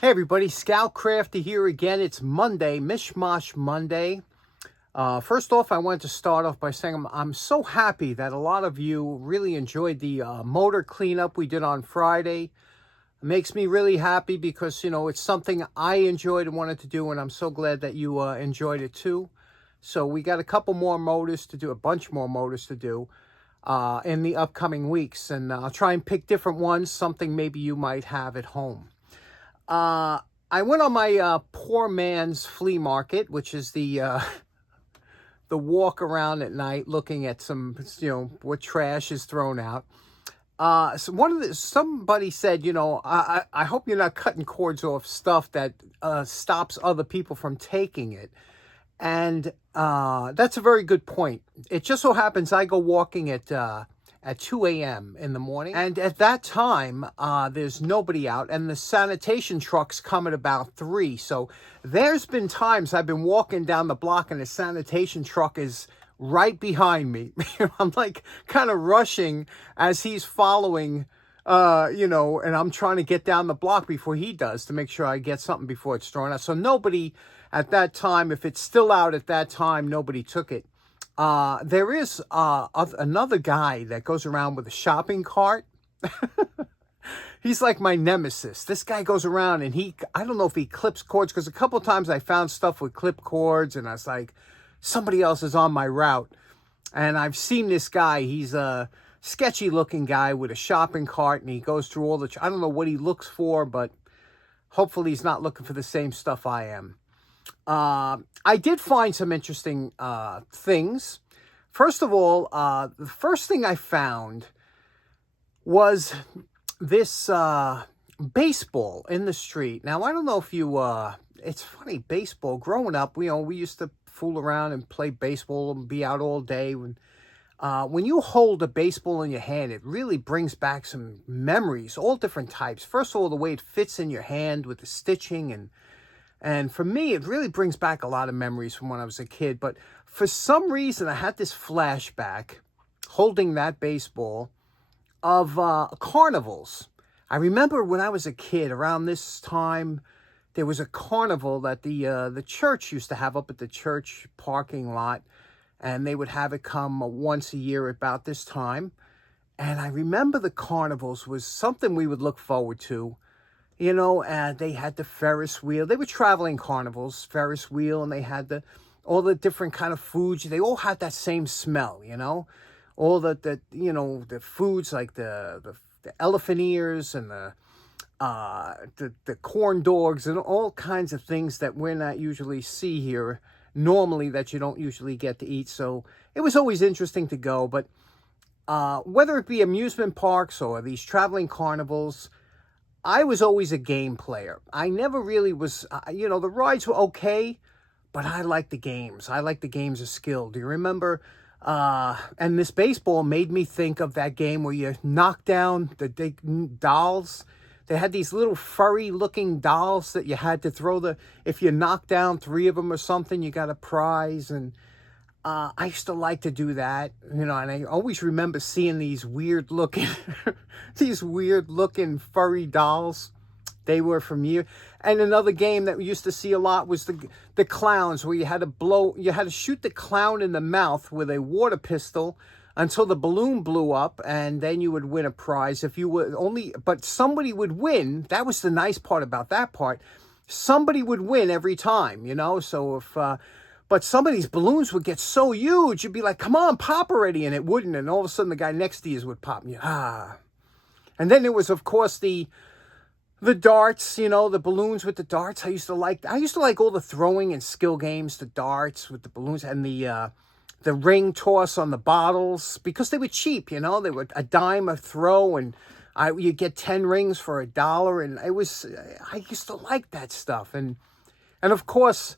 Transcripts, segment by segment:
Hey everybody, Scout Crafty here again. It's Monday, Mishmash Monday. First off, I wanted to start off by saying I'm so happy that a lot of you really enjoyed the motor cleanup we did on Friday. It makes me really happy because, it's something I enjoyed and wanted to do, and I'm so glad that you enjoyed it too. So we got a couple more motors to do, a bunch more motors to do in the upcoming weeks, and I'll try and pick different ones, something maybe you might have at home. I went on my poor man's flea market, which is the walk around at night looking at some, what trash is thrown out. So somebody said, I hope you're not cutting cords off stuff that stops other people from taking it. And that's a very good point. It just so happens I go walking at 2 a.m. in the morning. And at that time, there's nobody out, and the sanitation trucks come at about 3. So there's been times I've been walking down the block and the sanitation truck is right behind me. I'm like kind of rushing as he's following, and I'm trying to get down the block before he does to make sure I get something before it's thrown out. So nobody at that time, if it's still out at that time, nobody took it. There is another guy that goes around with a shopping cart. He's like my nemesis. This guy goes around and I don't know if he clips cords, because a couple of times I found stuff with clip cords and I was like, somebody else is on my route. And I've seen this guy. He's a sketchy looking guy with a shopping cart, and he goes through all I don't know what he looks for, but hopefully he's not looking for the same stuff I am. I did find some interesting things. First of all, the first thing I found was this baseball in the street. Now, I don't know if you, it's funny, baseball. Growing up, we used to fool around and play baseball and be out all day. When you hold a baseball in your hand, it really brings back some memories, all different types. First of all, the way it fits in your hand with the stitching, and for me, it really brings back a lot of memories from when I was a kid. But for some reason, I had this flashback holding that baseball of carnivals. I remember when I was a kid, around this time, there was a carnival that the church used to have up at the church parking lot. And they would have it come once a year about this time. And I remember the carnivals was something we would look forward to. And they had the Ferris wheel. They were traveling carnivals, Ferris wheel, and they had all the different kind of foods. They all had that same smell, all the foods like the elephant ears and the corn dogs and all kinds of things that we're not usually see here normally, that you don't usually get to eat. So it was always interesting to go. But whether it be amusement parks or these traveling carnivals, I was always a game player. I never really was, the rides were okay, but I like the games. I like the games of skill. Do you remember? And this baseball made me think of that game where you knock down the dolls. They had these little furry looking dolls that you had to throw if you knocked down 3 of them or something, you got a prize. And I used to like to do that, and I always remember seeing these weird looking, furry dolls. They were from you. And another game that we used to see a lot was the clowns, where you had to shoot the clown in the mouth with a water pistol until the balloon blew up, and then you would win a prize. But somebody would win. That was the nice part about that part. Somebody would win every time, so but some of these balloons would get so huge, you'd be like, come on, pop already, and it wouldn't, and all of a sudden the guy next to you would pop, and And then there was, of course, the darts, the balloons with the darts. I used to like all the throwing and skill games, the darts with the balloons, and the ring toss on the bottles, because they were cheap, they were a dime a throw, and you get 10 rings for $1, and I used to like that stuff, and of course,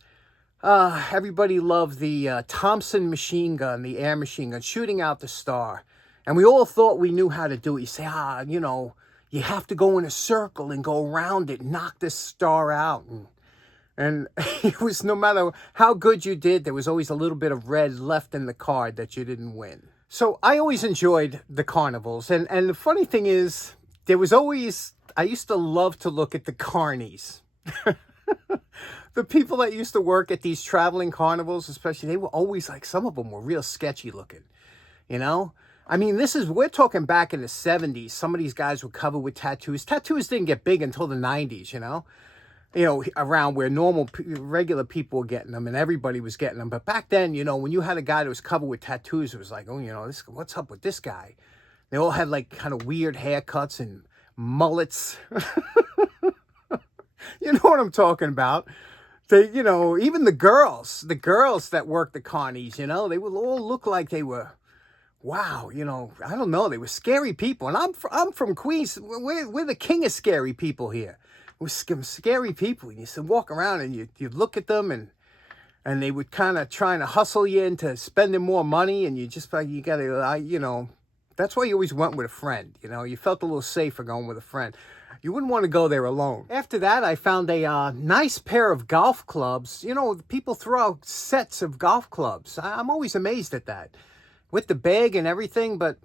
everybody loved the Thompson machine gun, the air machine gun, shooting out the star. And we all thought we knew how to do it. You say, you have to go in a circle and go around it, knock this star out. And it was, no matter how good you did, there was always a little bit of red left in the card that you didn't win. So I always enjoyed the carnivals. And the funny thing is, I used to love to look at the carnies. The people that used to work at these traveling carnivals, especially, they were always like, some of them were real sketchy looking, you know? I mean, we're talking back in the 70s. Some of these guys were covered with tattoos. Tattoos didn't get big until the 90s, you know? Around where regular people were getting them and everybody was getting them. But back then, when you had a guy that was covered with tattoos, it was like, oh, what's up with this guy? They all had like kind of weird haircuts and mullets. You know what I'm talking about? They, even the girls that worked the carnies, they would all look like they were, wow, I don't know, they were scary people. And I'm from Queens. We're the king of scary people here. We're scary people. And you used to walk around and you look at them and they would kind of trying to hustle you into spending more money. And you just like, you got to, that's why you always went with a friend. You felt a little safer going with a friend. You wouldn't want to go there alone. After that, I found a nice pair of golf clubs. People throw out sets of golf clubs. I'm always amazed at that. With the bag and everything, but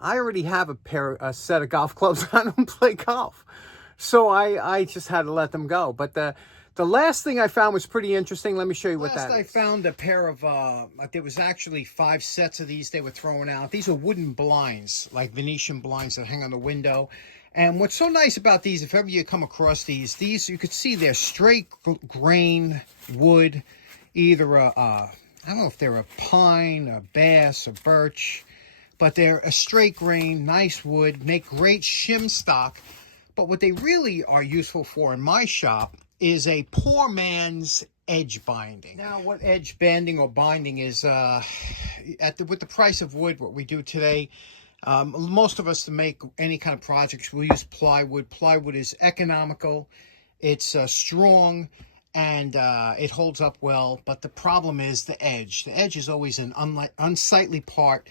I already have a set of golf clubs. I don't play golf. So I just had to let them go. But the last thing I found was pretty interesting. Let me show you what that is. I found a pair of, there was actually 5 sets of these they were throwing out. These are wooden blinds, like Venetian blinds that hang on the window. And what's so nice about these, if ever you come across these you could see they're straight grain wood, either I don't know if they're a pine, a bass, a birch, but they're a straight grain, nice wood, make great shim stock. But what they really are useful for in my shop is a poor man's edge binding. Now, what edge banding or binding is, with the price of wood, what we do today, most of us to make any kind of projects, we'll use plywood. Plywood is economical, it's strong, and it holds up well. But the problem is the edge. The edge is always an unsightly part.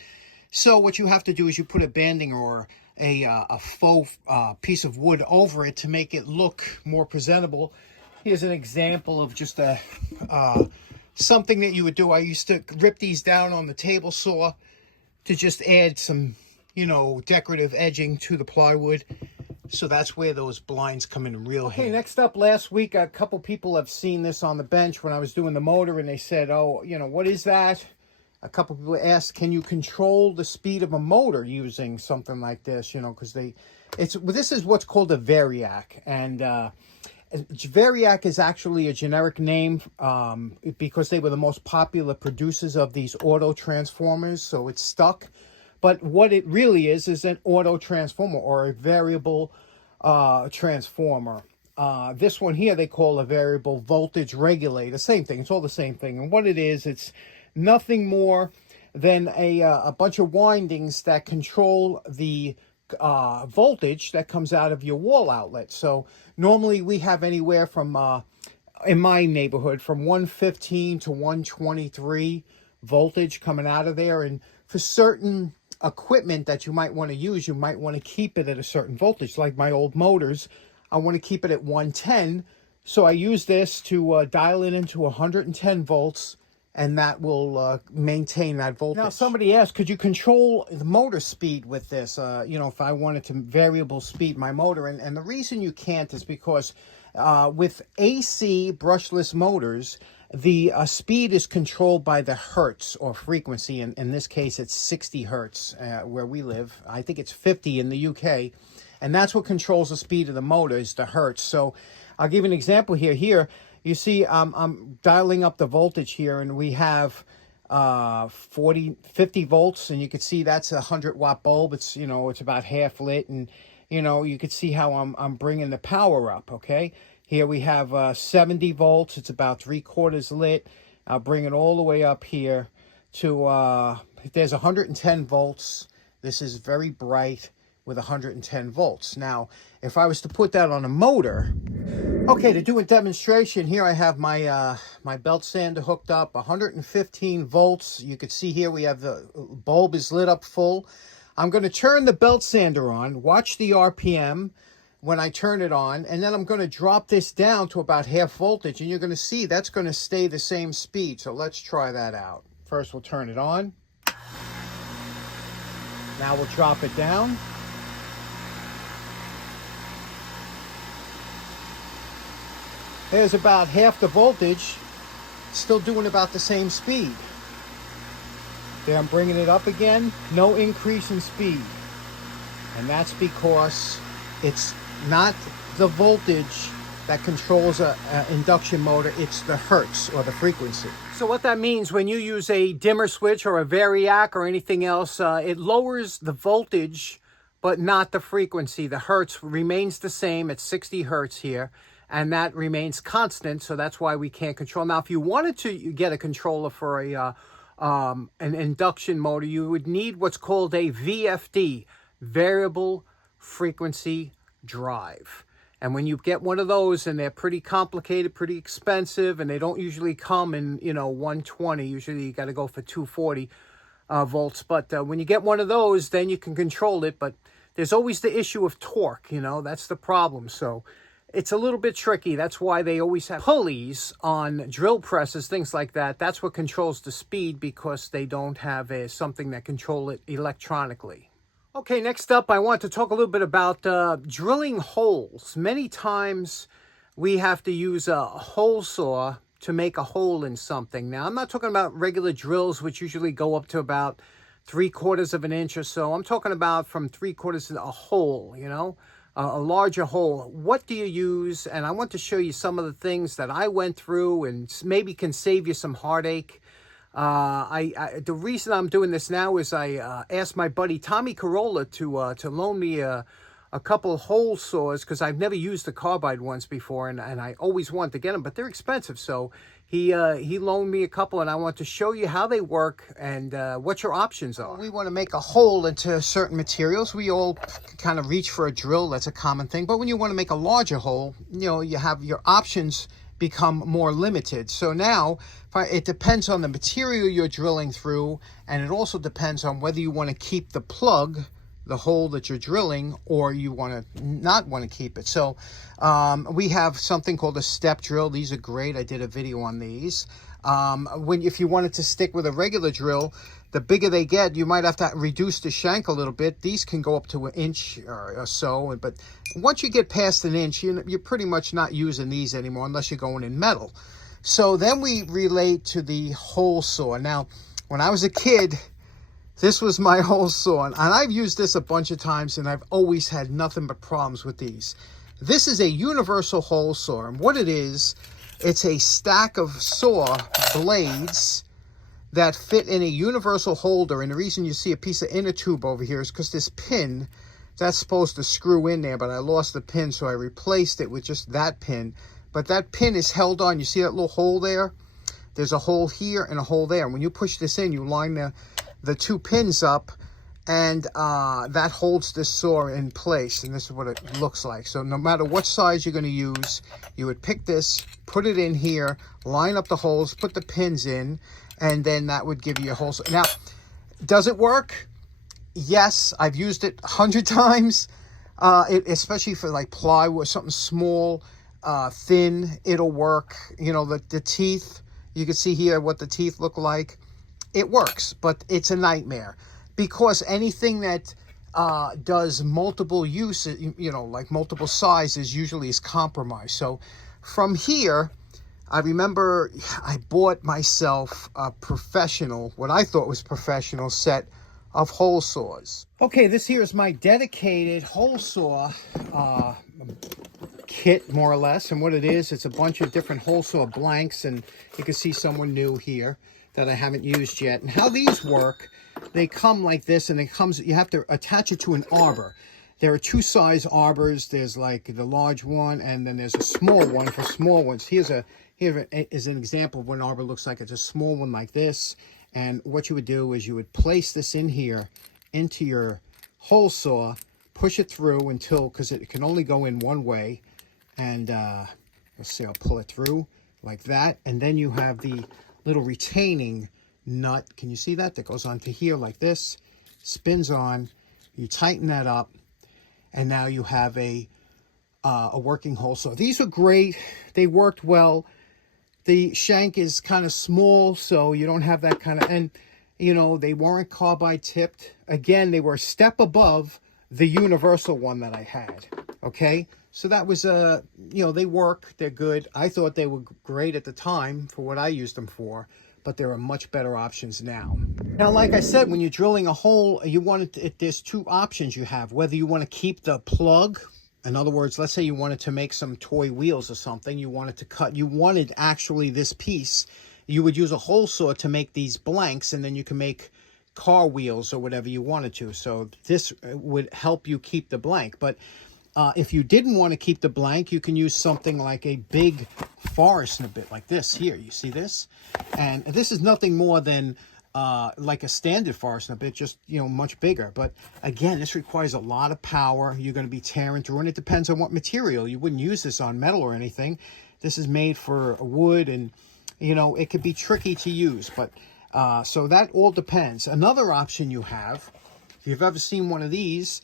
So what you have to do is you put a banding or a faux piece of wood over it to make it look more presentable. Here's an example of just something that you would do. I used to rip these down on the table saw to just add some, decorative edging to the plywood. So that's where those blinds come in real handy. Okay, next up, last week, a couple people have seen this on the bench when I was doing the motor, and they said, oh, what is that? A couple people asked, can you control the speed of a motor using something like this? Because this is what's called a Variac. And Variac is actually a generic name because they were the most popular producers of these auto transformers. So it's stuck. But what it really is an auto transformer or a variable transformer. This one here they call a variable voltage regulator. Same thing. It's all the same thing. And what it is, it's nothing more than a bunch of windings that control the voltage that comes out of your wall outlet. So normally we have anywhere from, in my neighborhood, from 115 to 123 voltage coming out of there. And for certain equipment that you might want to use, you might want to keep it at a certain voltage. Like my old motors, I want to keep it at 110. So I use this to dial it into 110 volts, and that will maintain that voltage. Now, somebody asked, could you control the motor speed with this? If I wanted to variable speed my motor. And the reason you can't is because with AC brushless motors, the speed is controlled by the hertz or frequency. In this case, it's 60 hertz where we live. I think it's 50 in the UK. And that's what controls the speed of the motor, is the hertz. So I'll give you an example here. Here, you see I'm dialing up the voltage here, and we have 50 volts. And you can see that's a 100-watt bulb. It's, it's about half lit. And, you can see how I'm bringing the power up, okay? Here we have 70 volts. It's about 3/4 lit. I'll bring it all the way up here to, there's 110 volts. This is very bright with 110 volts. Now, if I was to put that on a motor, okay, to do a demonstration, here I have my my belt sander hooked up, 115 volts. You can see here we have the bulb is lit up full. I'm going to turn the belt sander on, watch the RPM when I turn it on, and then I'm going to drop this down to about half voltage, and you're going to see that's going to stay the same speed. So let's try that out. First, we'll turn it on. Now we'll drop it down. There's about half the voltage, still doing about the same speed. There, I'm bringing it up again, no increase in speed. And that's because it's not the voltage that controls a induction motor, it's the hertz or the frequency. So what that means, when you use a dimmer switch or a Variac or anything else, it lowers the voltage but not the frequency. The hertz remains the same at 60 hertz here, and that remains constant, so that's why we can't control. Now, if you wanted to get a controller for an induction motor, you would need what's called a VFD, variable frequency drive. And when you get one of those, and they're pretty complicated, pretty expensive, and they don't usually come in, 120. Usually you got to go for 240 volts. But when you get one of those, then you can control it. But there's always the issue of torque, that's the problem. So it's a little bit tricky. That's why they always have pulleys on drill presses, things like that. That's what controls the speed, because they don't have something that control it electronically. Okay, next up, I want to talk a little bit about drilling holes. Many times we have to use a hole saw to make a hole in something. Now, I'm not talking about regular drills, which usually go up to about 3/4 of an inch or so. I'm talking about from 3/4 to a hole, a larger hole. What do you use? And I want to show you some of the things that I went through and maybe can save you some heartache. The reason I'm doing this now is I asked my buddy Tommy Carola to loan me a couple hole saws, because I've never used the carbide ones before, and I always want to get them, but they're expensive. So he loaned me a couple, and I want to show you how they work and what your options are. We want to make a hole into certain materials. We all kind of reach for a drill. That's a common thing. But when you want to make a larger hole, you have your options become more limited. So now it depends on the material you're drilling through, and it also depends on whether you want to keep the plug, the hole that you're drilling, or you not want to keep it. So we have something called a step drill. These are great. I did a video on these. If you wanted to stick with a regular drill, the bigger they get, you might have to reduce the shank a little bit. These can go up to 1 inch or so, but once you get past 1 inch, you're pretty much not using these anymore unless you're going in metal. So then we relate to the hole saw. Now, when I was a kid, this was my hole saw, and I've used this a bunch of times, and I've always had nothing but problems with these. This is a universal hole saw, and what it is, it's a stack of saw blades that fit in a universal holder. And the reason you see a piece of inner tube over here is because this pin, that's supposed to screw in there, but I lost the pin, so I replaced it with just that pin. But that pin is held on. You see that little hole there? There's a hole here and a hole there. And when you push this in, you line the two pins up, and that holds this saw in place. And this is what it looks like. So no matter what size you're going to use, you would pick this, put it in here, line up the holes, put the pins in, and then that would give you a hole. Now, does it work? Yes, I've used it 100 times, especially for like plywood, something small, thin, it'll work. The teeth, you can see here what the teeth look like. It works, but it's a nightmare, because anything that does multiple uses, like multiple sizes, usually is compromised. So from here, I remember I bought myself a what I thought was professional set of hole saws. Okay, this here is my dedicated hole saw kit, more or less. And what it is, it's a bunch of different hole saw blanks, and you can see someone new here that I haven't used yet. And how these work, they come like this, and you have to attach it to an arbor. There are two size arbors. There's like the large one, and then there's a small one for small ones. Here is an example of what an arbor looks like. It's a small one like this. And what you would do is you would place this in here into your hole saw, push it through until, because it can only go in one way. And let's see, I'll pull it through like that. And then you have the little retaining nut. Can you see that? That goes onto here like this, spins on. You tighten that up, and now you have a working hole saw. These are great. They worked well. The shank is kind of small, so you don't have that kind of, and they weren't carbide tipped. Again, they were a step above the universal one that I had. Okay, So that was, you know, they work, they're good. I thought they were great at the time for what I used them for, but there are much better options now. Now, like I said, when you're drilling a hole, you want it, there's two options you have. Whether you want to keep the plug, in other words, let's say you wanted to make some toy wheels or something, you wanted to cut, you wanted actually this piece, you would use a hole saw to make these blanks, and then you can make car wheels or whatever you wanted to. So this would help you keep the blank. But if you didn't want to keep the blank, you can use something like a big forest snippet like this here. You see this? And this is nothing more than like a standard forest snippet, just, you know, much bigger. But again, this requires a lot of power. You're going to be tearing through, and it depends on what material. You wouldn't use this on metal or anything. This is made for wood, and, you know, it could be tricky to use. But so that all depends. Another option you have, if you've ever seen one of these,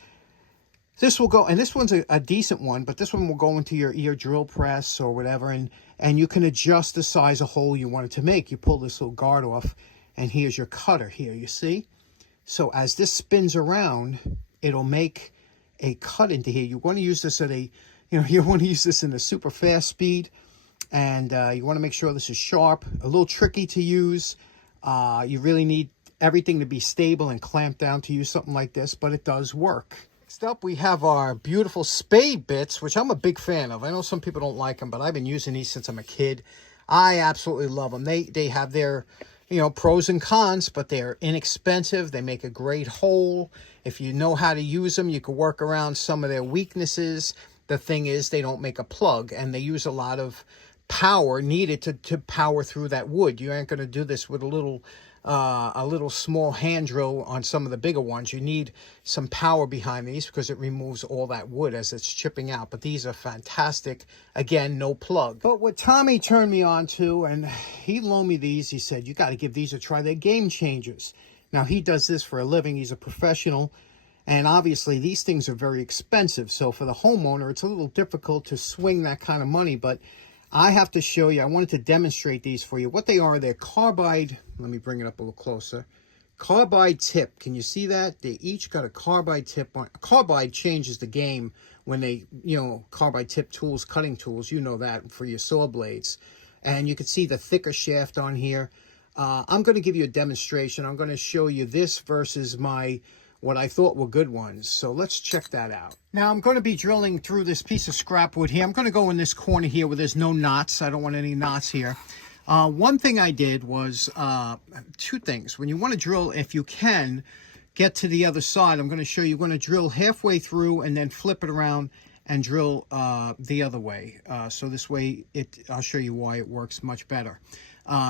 this will go, and this one's a decent one, but this one will go into your ear drill press or whatever, and you can adjust the size of hole you want it to make. You pull this little guard off, and here's your cutter here, you see? So as this spins around, it'll make a cut into here. You want to use this at a, you know, you want to use this in a super fast speed, and you want to make sure this is sharp, a little tricky to use. You really need everything to be stable and clamped down to use something like this, but it does work. Next up, we have our beautiful spade bits, which I'm a big fan of. I know some people don't like them, but I've been using these since I'm a kid. I absolutely love them. They have their, you know, pros and cons, but they're inexpensive. They make a great hole. If you know how to use them, you can work around some of their weaknesses. The thing is, they don't make a plug, and they use a lot of power needed to power through that wood. You ain't going to do this with a little small hand drill on some of the bigger ones. You need some power behind these because it removes all that wood as it's chipping out. But these are fantastic. Again, no plug. But what Tommy turned me on to, and he loaned me these, he said, you got to give these a try. They're game changers. Now, he does this for a living. He's a professional. And obviously, these things are very expensive. So for the homeowner, it's a little difficult to swing that kind of money. But I have to show you, I wanted to demonstrate these for you. What they are, they're carbide, let me bring it up a little closer. Carbide tip, can you see that? They each got a carbide tip on. Carbide changes the game when they, you know, carbide tip tools, cutting tools, you know that, for your saw blades. And you can see the thicker shaft on here. I'm going to give you a demonstration. I'm going to show you this versus my, what I thought were good ones. So let's check that out. Now I'm going to be drilling through this piece of scrap wood here. I'm going to go in this corner here where there's no knots. I don't want any knots here. One thing I did was, two things. When you want to drill, if you can, get to the other side. I'm going to show you, you're going to drill halfway through and then flip it around and drill the other way. So this way, I'll show you why it works much better.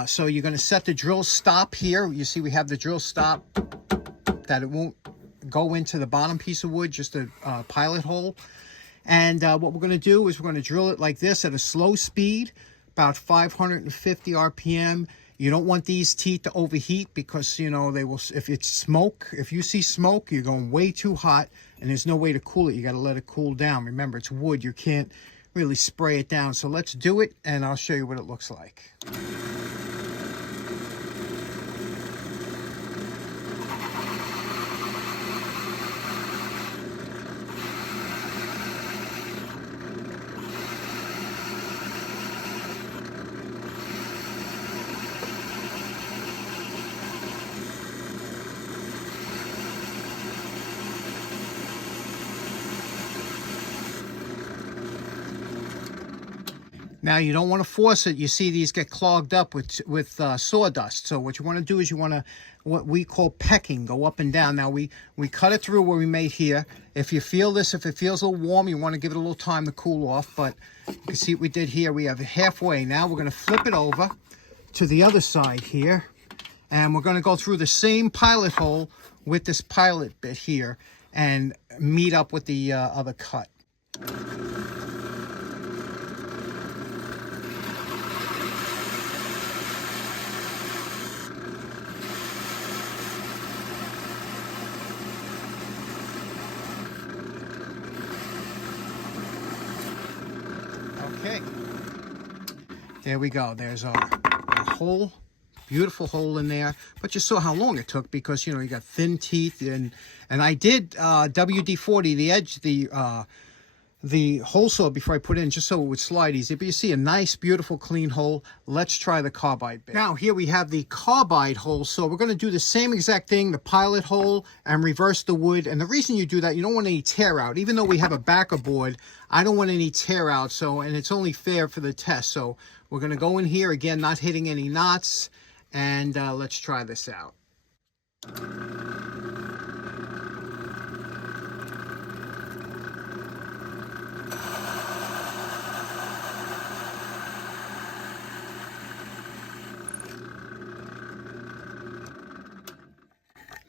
So you're going to set the drill stop here. You see we have the drill stop, that it won't go into the bottom piece of wood, just a pilot hole. And what we're going to do is we're going to drill it like this at a slow speed, about 550 RPM. You don't want these teeth to overheat because, you know, they will, if it's smoke, if you see smoke, you're going way too hot and there's no way to cool it. You got to let it cool down. Remember, it's wood. You can't really spray it down. So let's do it and I'll show you what it looks like. Now, you don't want to force it. You see these get clogged up with sawdust. So what you want to do is you want to, what we call pecking, go up and down. Now, we cut it through where we made here. If you feel this, if it feels a little warm, you want to give it a little time to cool off. But you can see what we did here. We have it halfway. Now, we're going to flip it over to the other side here. And we're going to go through the same pilot hole with this pilot bit here and meet up with the other cut. Okay, there we go. There's our hole, beautiful hole in there. But you saw how long it took because, you know, you got thin teeth. And I did WD-40, the edge, the the hole saw before I put it in, just so it would slide easy. But you see a nice, beautiful, clean hole. Let's try the carbide bit. Now, here we have the carbide hole saw. We're going to do the same exact thing, the pilot hole, and reverse the wood. And the reason you do that, you don't want any tear out. Even though we have a backer board, I don't want any tear out. So, and it's only fair for the test. So we're going to go in here, again, not hitting any knots. And let's try this out.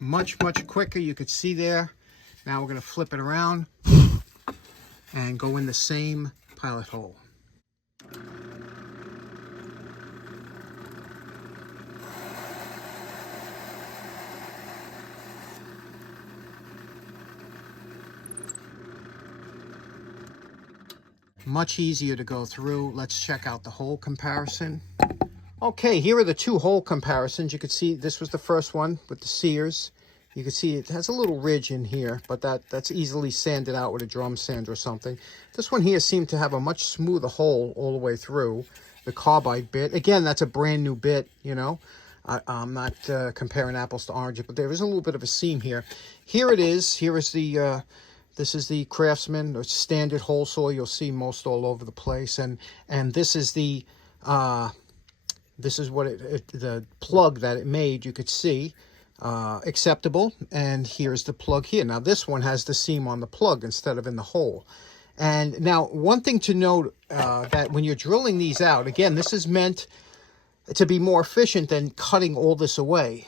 Much quicker, you could see there. Now we're going to flip it around and go in the same pilot hole. Much easier to go through. Let's check out the hole comparison. Okay, here are the two hole comparisons. You can see this was the first one with the sears. You can see it has a little ridge in here, but that's easily sanded out with a drum sander or something. This one here seemed to have a much smoother hole all the way through. The carbide bit, again, that's a brand new bit, you know. I'm not comparing apples to oranges, but there is a little bit of a seam here. Here it is. Here is the... this is the Craftsman or standard hole saw. You'll see most all over the place, and this is the this is what the plug that it made. You could see acceptable, and here's the plug here. Now this one has the seam on the plug instead of in the hole. And now one thing to note that when you're drilling these out, again, this is meant to be more efficient than cutting all this away.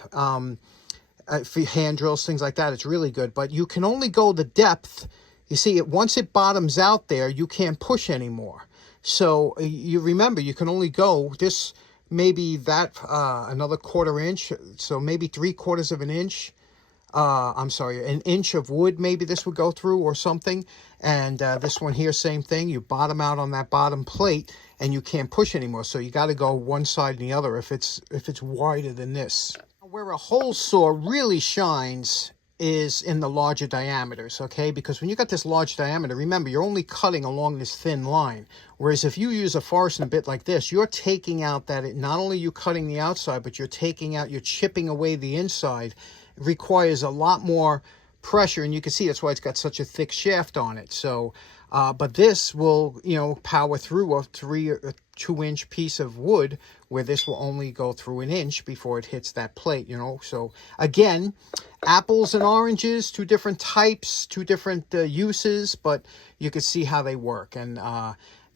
For hand drills, things like that, it's really good. But you can only go the depth. You see, once it bottoms out there, you can't push anymore. So you remember, you can only go this, maybe that, another 1/4 inch. So maybe 3/4 of an inch. I'm sorry, an inch of wood, maybe this would go through or something. And this one here, same thing. You bottom out on that bottom plate and you can't push anymore. So you got to go one side and the other if it's wider than this. Where a hole saw really shines is in the larger diameters, okay? Because when you got this large diameter, remember, you're only cutting along this thin line. Whereas if you use a Forstner bit like this, you're taking out not only you cutting the outside, but you're chipping away the inside. It requires a lot more pressure, and you can see that's why it's got such a thick shaft on it. So, but this will, you know, power through a 2-inch piece of wood, where this will only go through an inch before it hits that plate, you know. So again, apples and oranges, two different types, two different uses, but you can see how they work. And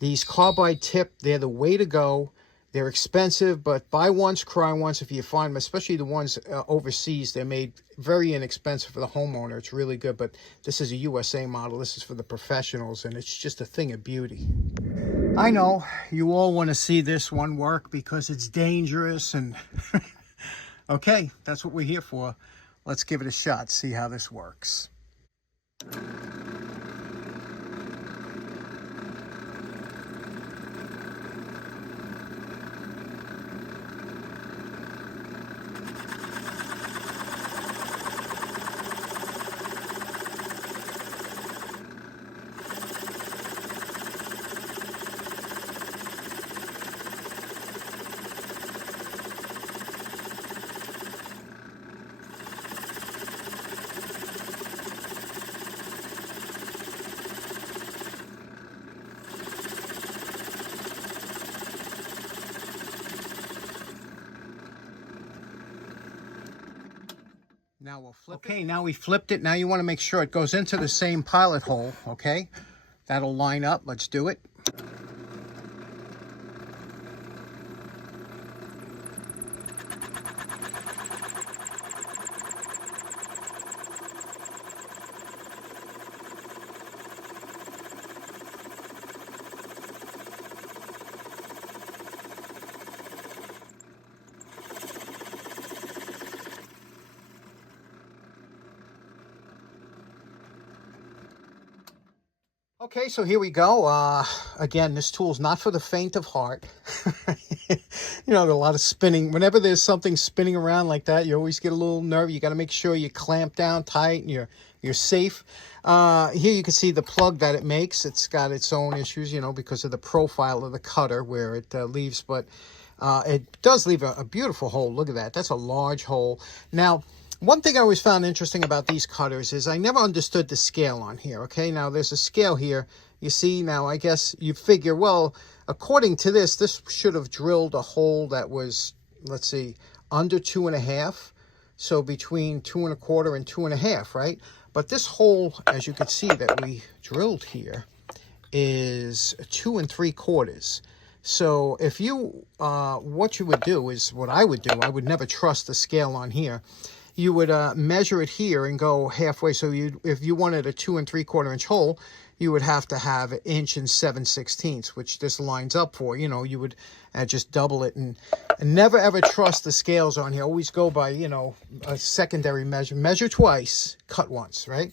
these carbide tip, they're the way to go. They're expensive, but buy once, cry once if you find them, especially the ones overseas. They're made very inexpensive for the homeowner. It's really good, but this is a USA model. This is for the professionals, and it's just a thing of beauty. I know you all want to see this one work because it's dangerous, and okay, that's what we're here for. Let's give it a shot, see how this works. Now we'll flip it. Okay, now we flipped it. Now you want to make sure it goes into the same pilot hole, okay? That'll line up. Let's do it. Okay, so here we go. Again, this tool's not for the faint of heart. You know, a lot of spinning. Whenever there's something spinning around like that, you always get a little nervy. You got to make sure you clamp down tight and you're safe. Here you can see the plug that it makes. It's got its own issues, you know, because of the profile of the cutter where it leaves, but it does leave a beautiful hole. Look at that. That's a large hole. Now, one thing I always found interesting about these cutters is I never understood the scale on here, okay? Now, there's a scale here. You see, now, I guess you figure, well, according to this, this should have drilled a hole that was, let's see, under 2.5. So between 2 1/4 and 2.5, right? But this hole, as you can see that we drilled here, is 2 3/4. So if you, what you would do is, what I would do, I would never trust the scale on here. You would measure it here and go halfway. So if you wanted a 2 3/4 inch hole, you would have to have 1 7/16 inches, which this lines up for. You know, you would just double it and never ever trust the scales on here. Always go by, you know, a secondary measure. Measure twice, cut once, right?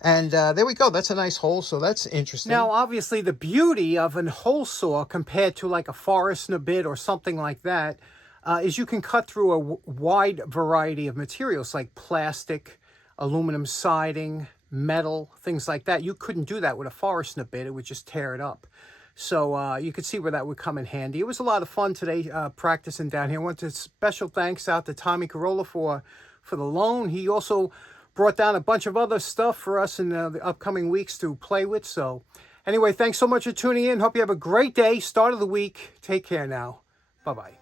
And there we go. That's a nice hole, so that's interesting. Now, obviously, the beauty of a hole saw compared to like a Forstner bit or something like that is you can cut through a wide variety of materials like plastic, aluminum siding, metal, things like that. You couldn't do that with a Forstner bit. It would just tear it up. So you could see where that would come in handy. It was a lot of fun today practicing down here. I want to special thanks out to Tommy Carola for the loan. He also brought down a bunch of other stuff for us in the upcoming weeks to play with. So anyway, thanks so much for tuning in. Hope you have a great day, start of the week. Take care now. Bye-bye.